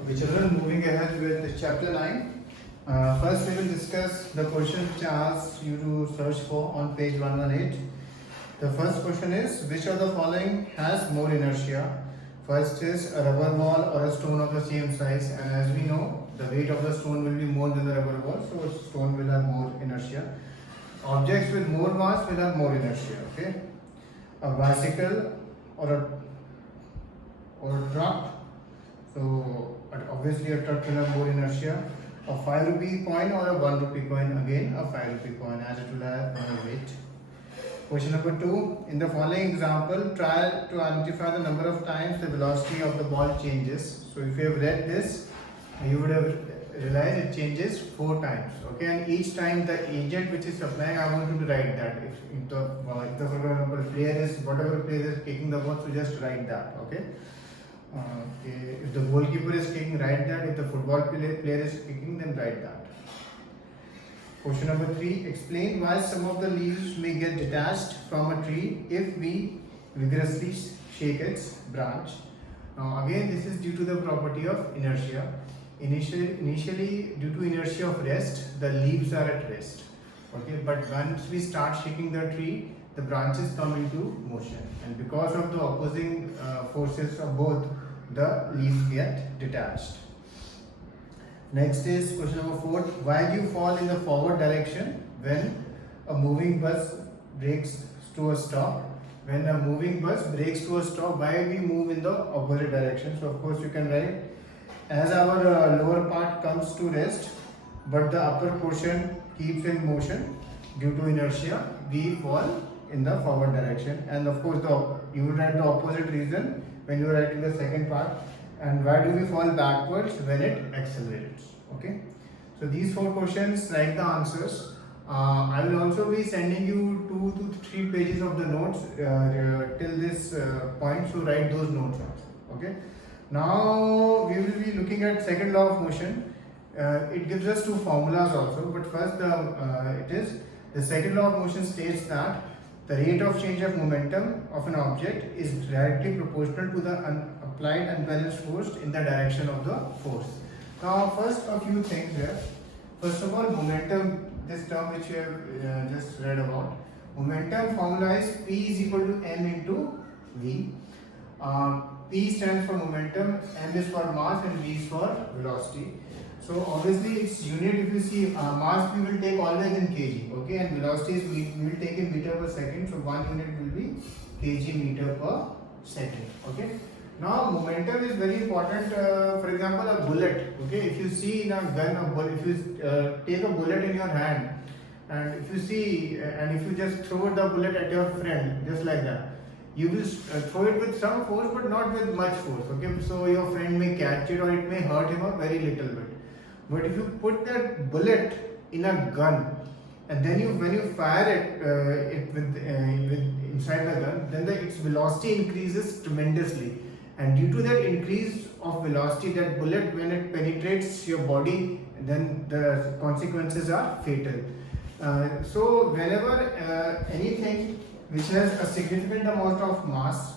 Okay, children, moving ahead with chapter 9. First, we will discuss the questions which I asked you to search for on page 118. The first question is, which of the following has more inertia? First is a rubber ball or a stone of the same size, and as we know, the weight of the stone will be more than the rubber ball, so a stone will have more inertia. Objects with more mass will have more inertia. Okay, a bicycle or a truck. So obviously a truck will have more inertia. A 5 rupee coin or a 1 rupee coin, again a 5 rupee coin, as it will have more weight. Question number 2. In the following example, try to identify the number of times the velocity of the ball changes. So if you have read this, you would have realized it changes 4 times. Okay, and each time the agent which is supplying, I want you to write that. If the for example player is, whatever player is kicking the ball, so just write that. Okay. Okay. If the goalkeeper is kicking, write that. If the football player is kicking, then write that. Question number 3. Explain why some of the leaves may get detached from a tree if we vigorously shake its branch. Now again, this is due to the property of inertia. Initially, due to inertia of rest, the leaves are at rest. Okay, but once we start shaking the tree, the branches come into motion, and because of the opposing forces of both, the leaves get detached. Next is question number 4. Why do you fall in the forward direction when a moving bus brakes to a stop? When a moving bus brakes to a stop, why we move in the opposite direction? So of course you can write, as our lower part comes to rest, but the upper portion keeps in motion due to inertia, we fall in the forward direction. And of course you will write the opposite reason when you are writing the second part. And why do we fall backwards when it accelerates? Okay, so these 4 questions, write the answers. I will also be sending you 2 to 3 pages of the notes till this point, so write those notes also. Okay, now we will be looking at second law of motion. It gives us 2 formulas also, but first the second law of motion states that the rate of change of momentum of an object is directly proportional to the applied unbalanced force in the direction of the force. Now first a few things here. First of all, momentum, this term which you have just read about. Momentum formula is P is equal to m into V. P stands for momentum, m is for mass, and V is for velocity. So obviously its unit, if you see, mass we will take always in kg, okay, and velocity is we will take in meter per second. So 1 unit will be kg meter per second. Okay. Now momentum is very important. For example, a bullet. Okay, if you see in a gun, if you take a bullet in your hand, and if you see, and if you just throw the bullet at your friend just like that, you will throw it with some force, but not with much force. Okay, so your friend may catch it or it may hurt him a very little bit. But if you put that bullet in a gun, and then when you fire it with inside the gun, then its velocity increases tremendously. And due to that increase of velocity, that bullet, when it penetrates your body, then the consequences are fatal. So whenever anything which has a significant amount of mass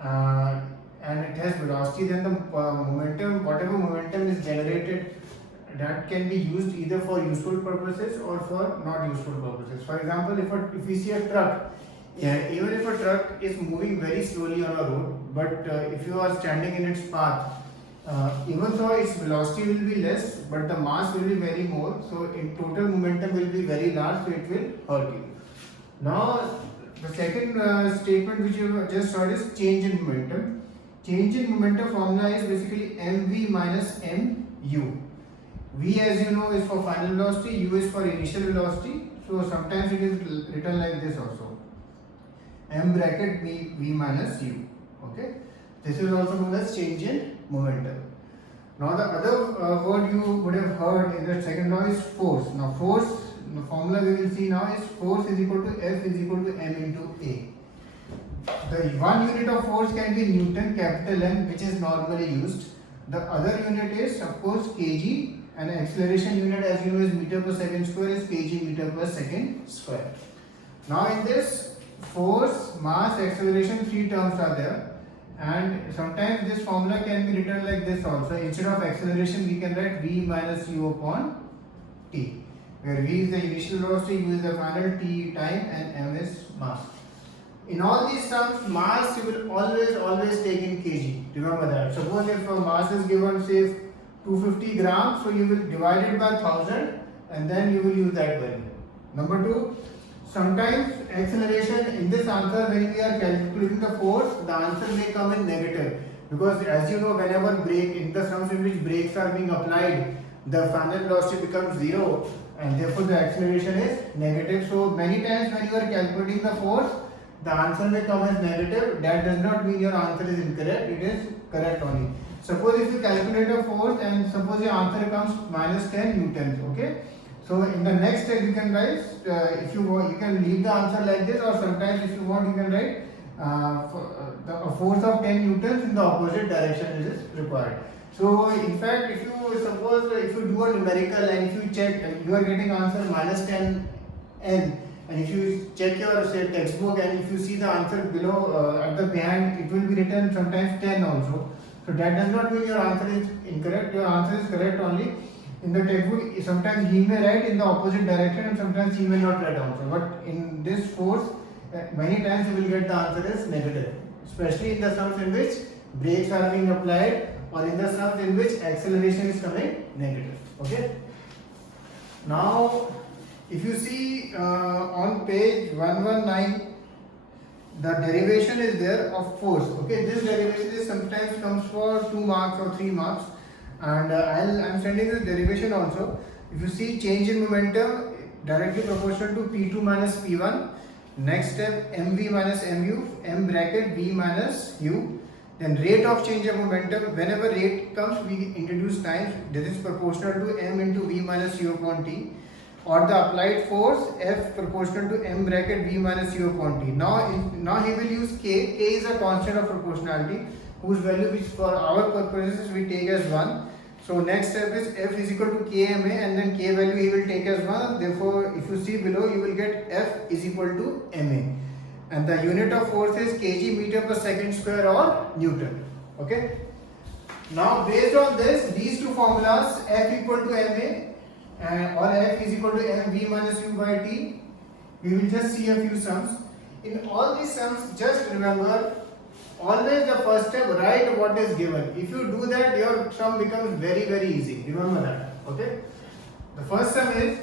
and it has velocity, then the momentum, whatever momentum is generated, that can be used either for useful purposes or for not useful purposes. For example, if we see a truck, even if a truck is moving very slowly on a road, but if you are standing in its path, even though its velocity will be less, but the mass will be very more, so in total momentum will be very large, so it will hurt you. Now the second statement which you have just heard is change in momentum. Change in momentum formula is basically mv minus mu. V, as you know, is for final velocity, u is for initial velocity, so sometimes it is written like this also, m bracket v minus u. Okay, this is also known as change in momentum. Now the other word you would have heard in the second law is force. Now force, the formula we will see now is force is equal to F is equal to m into A. The one unit of force can be Newton, capital N, which is normally used. The other unit is of course kg, and acceleration unit, as you know, is meter per second square, is kg meter per second square. Now in this, force, mass, acceleration, 3 terms are there. And sometimes this formula can be written like this also. Instead of acceleration, we can write v minus u upon t, where v is the initial velocity, u is the final, t time, and m is mass. In all these terms, mass you will always take in kg. Remember that. Suppose if a mass is given, say 250 grams, so you will divide it by 1000, and then you will use that value. Number two, sometimes acceleration in this answer, when we are calculating the force, the answer may come in negative, because as you know, whenever brake, in the terms in which brakes are being applied, the final velocity becomes 0, and therefore the acceleration is negative. So many times when you are calculating the force, the answer may come as negative. That does not mean your answer is incorrect, it is correct only. Suppose if you calculate a force and suppose your answer comes minus 10 newtons, okay? So in the next step you can write, if you want, you can leave the answer like this, or sometimes if you want, you can write a force of 10 newtons in the opposite direction is required. So in fact, if you suppose if you do a numerical and if you check, you are getting answer minus 10 n, and if you check your say textbook and if you see the answer below at the behind, it will be written sometimes 10 also. So that does not mean your answer is incorrect. Your answer is correct only. In the textbook, sometimes he may write in the opposite direction and sometimes he may not write also. But in this course, many times you will get the answer is negative, especially in the sums in which brakes are being applied or in the sums in which acceleration is coming negative. Okay. Now, if you see on page 119, the derivation is there of force. Okay, this derivation is sometimes comes for 2 marks or 3 marks, and I'm sending this derivation also. If you see change in momentum directly proportional to P2 minus P1. Next step mv minus mu, m bracket v minus u. Then rate of change of momentum. Whenever rate comes, we introduce times. This is proportional to m into v minus u upon t. Or the applied force F proportional to m bracket v minus u upon t. Now he will use k. K is a constant of proportionality whose value which for our purposes we take as 1. So next step is F is equal to kma, and then k value he will take as 1. Therefore, if you see below, you will get F is equal to ma. And the unit of force is kg meter per second square or Newton. Okay. Now based on this, these two formulas, F equal to ma or F is equal to mv minus u by t, we will just see a few sums. In all these sums, just remember, always the first step, write what is given. If you do that, your sum becomes very easy. Remember that. Okay. The first sum is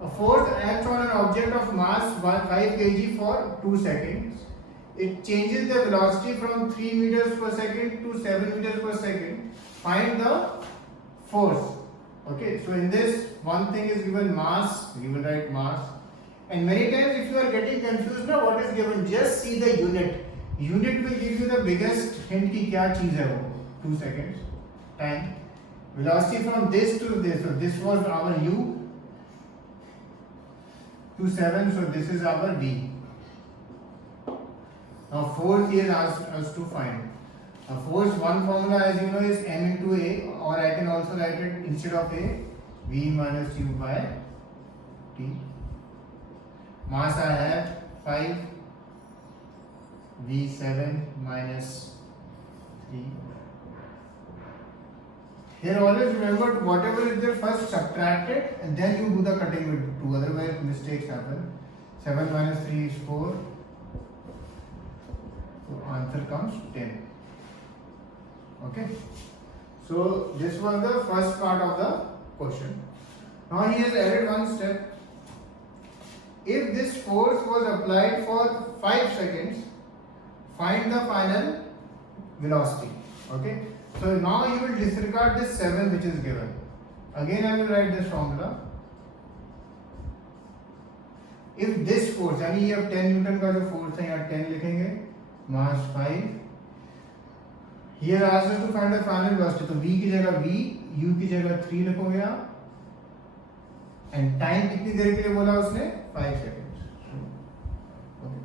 a force acts on an object of mass 5 kg for 2 seconds. It changes the velocity from 3 meters per second to 7 meters per second. Find the force. Okay, so in this, one thing is given mass, you will write mass. And many times if you are getting confused now what is given, just see the unit. Unit will give you the biggest hint ki kya cheez hai wo. 2 seconds. Time. Velocity from this to this. So this was our u to 7. So this is our v. Now force he has asked us to find. Force, one formula as you know is m into a, or I can also write it instead of a, v minus u by t. Mass I have 5 v7 minus 3. Here always remember, whatever is there first subtract it and then you do the cutting with 2, otherwise mistakes happen. 7 minus 3 is 4. So answer comes 10. Okay. So this was the first part of the question. Now he has added one step. If this force was applied for 5 seconds, find the final velocity. Okay. So now you will disregard this 7 which is given. Again I will write this formula. If this force, यानी ये अब 10 Newton का जो force है यहाँ 10 लिखेंगे, mass 5. Here asked us to find the final velocity. तो v की जगह v, u की जगह 3 लिखोगे आप. And time कितनी देर के लिए बोला उसने? 5 seconds. Okay.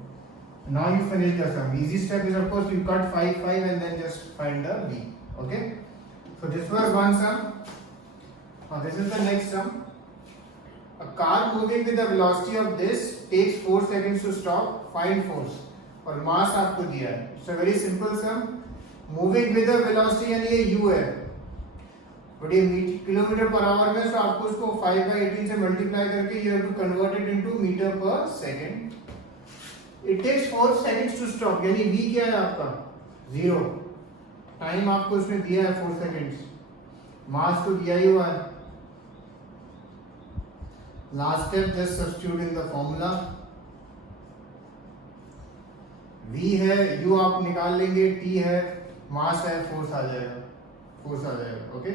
Now you finish the sum. Easy step is of course you cut 5 and then just find the v. Okay. So this was one sum. Now this is the next sum. A car moving with the velocity of this takes 4 seconds to stop. Find force. और mass आपको दिया है. It's a very simple sum. Moving with velocity यानी ये u है, but ये kilometre per hour में, तो आपको उसको 5/18 से मल्टीप्लाई करके you have to convert it into metre per second. It takes 4 seconds to stop, यानी v क्या है आपका 0, टाइम आपको इसमें दिया है 4 सेकंड्स, मास तो दिया ही हुआ है. Last step, just substitute in the formula. v है, u आप निकाल लेंगे, t है, मास है, फोर्स आ जाएगा. Okay,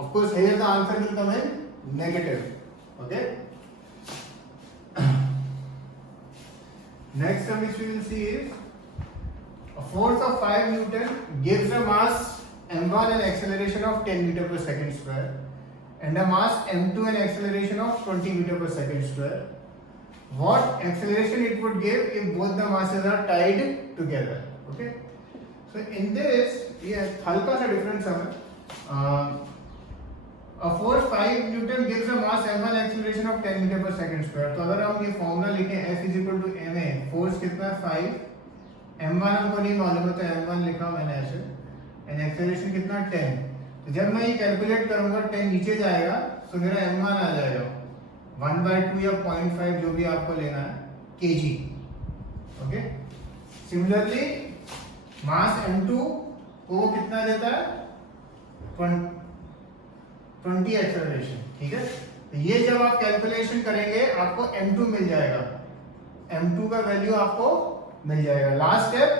of course here the answer will come in negative. Okay, next one which we will see is a force of 5 Newton gives a mass m1 and acceleration of 10 meter per second square and a mass m2 and acceleration of 20 meter per second square. What acceleration it would give if both the masses are tied together? Okay, so in this ये हल्का सा difference है. A force 5 Newton gives a mass m1 acceleration of 10 meter per second square. तो अगर हम ये formula लिखें F is equal to ma, force कितना है 5, m1 हमको नहीं मालूम है तो m1 लिखा मैंने ऐसे, एंड एक्सेलरेशन कितना 10. तो जब मैं ये कैलकुलेट करूंगा 10 नीचे जाएगा तो मेरा m1 आ जाएगा 1/2 या 0.5 जो भी आपको लेना है kg. ओके, सिमिलरली मास m2 को कितना देता है 20 एक्सेलरेशन. ठीक है, तो ये जब आप कैलकुलेशन करेंगे आपको m2 मिल जाएगा, m2 का वैल्यू आपको मिल जाएगा. Last step,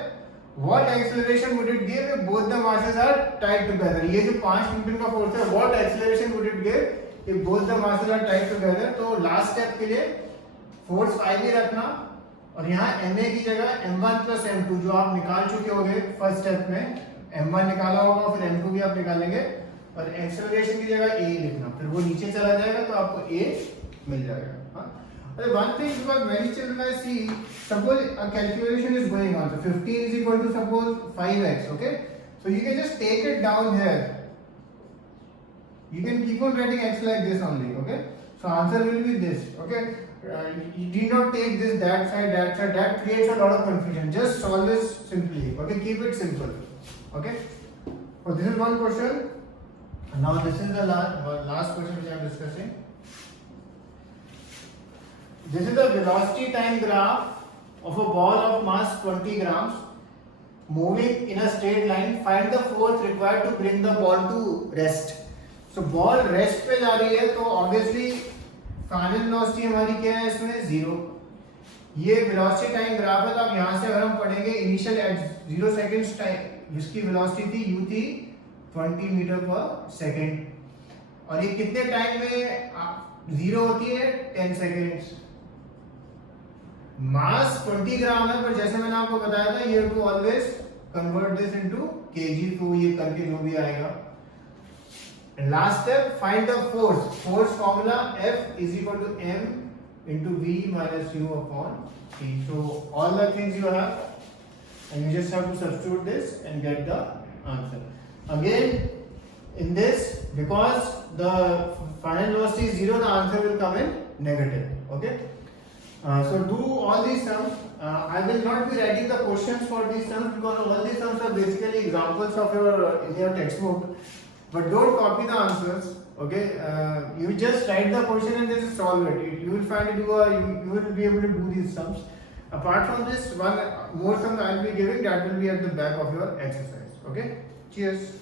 what acceleration would it give if both the masses are tied together. ये जो 5 न्यूटन का फोर्स है, what acceleration would it give if both the masses are tied together. तो लास्ट स्टेप के लिए फोर्स 5 ही रखना और यहाँ ma की जगह m1 प्लस m2 जो आप निकाल चुके होंगे फर्स्ट स्टेप में, m1 निकाला होगा, फिर m2 भी आप निकालेंगे और एक्सेलरेशन की जगह a लिखना, फिर वो नीचे चला जाएगा तो आपको a मिल जाएगा. One thing, because many children I see, suppose a calculation is going on, so 15 is equal to suppose 5x. Okay, so you can just take it down here, you can keep on writing x like this only. Okay, so answer will be this. Okay, you need not take this that side, that creates a lot of confusion. Just solve this simply. Okay, keep it simple. Okay, so this is one question. Now this is the last question which I am discussing. This is the velocity time graph of a ball of mass 20 grams moving in a straight line. Find the force required to bring the ball to rest. So ball rest पे जा रही है तो obviously final velocity हमारी क्या है इसमें 0. ये वेलोसिटी टाइम ग्राफ है, तो अब यहाँ से अगर हम पढ़ेंगे इनिशियल एट 0 सेकेंड्स टाइम जिसकी वेलोसिटी थी u थी 20 मीटर पर सेकेंड, और ये कितने टाइम में 0 होती है 10 सेकेंड्स. मास 20 ग्राम है, पर जैसे मैंने आपको बताया था you have to always convert this into kg, तो ये करके जो भी आएगा. Last step, find the force. Force formula F is equal to m into v minus u upon t. So all the things you have and you just have to substitute this and get the answer. Again in this, because the final velocity is 0, the answer will come in negative. Okay, so do all these sums. I will not be writing the questions for these sums because all these sums are basically examples of your textbook, but don't copy the answers. Okay, you just write the question and just solve it. You will find it, you will be able to do these sums. Apart from this, one more sum I will be giving, that will be at the back of your exercise. Okay, cheers.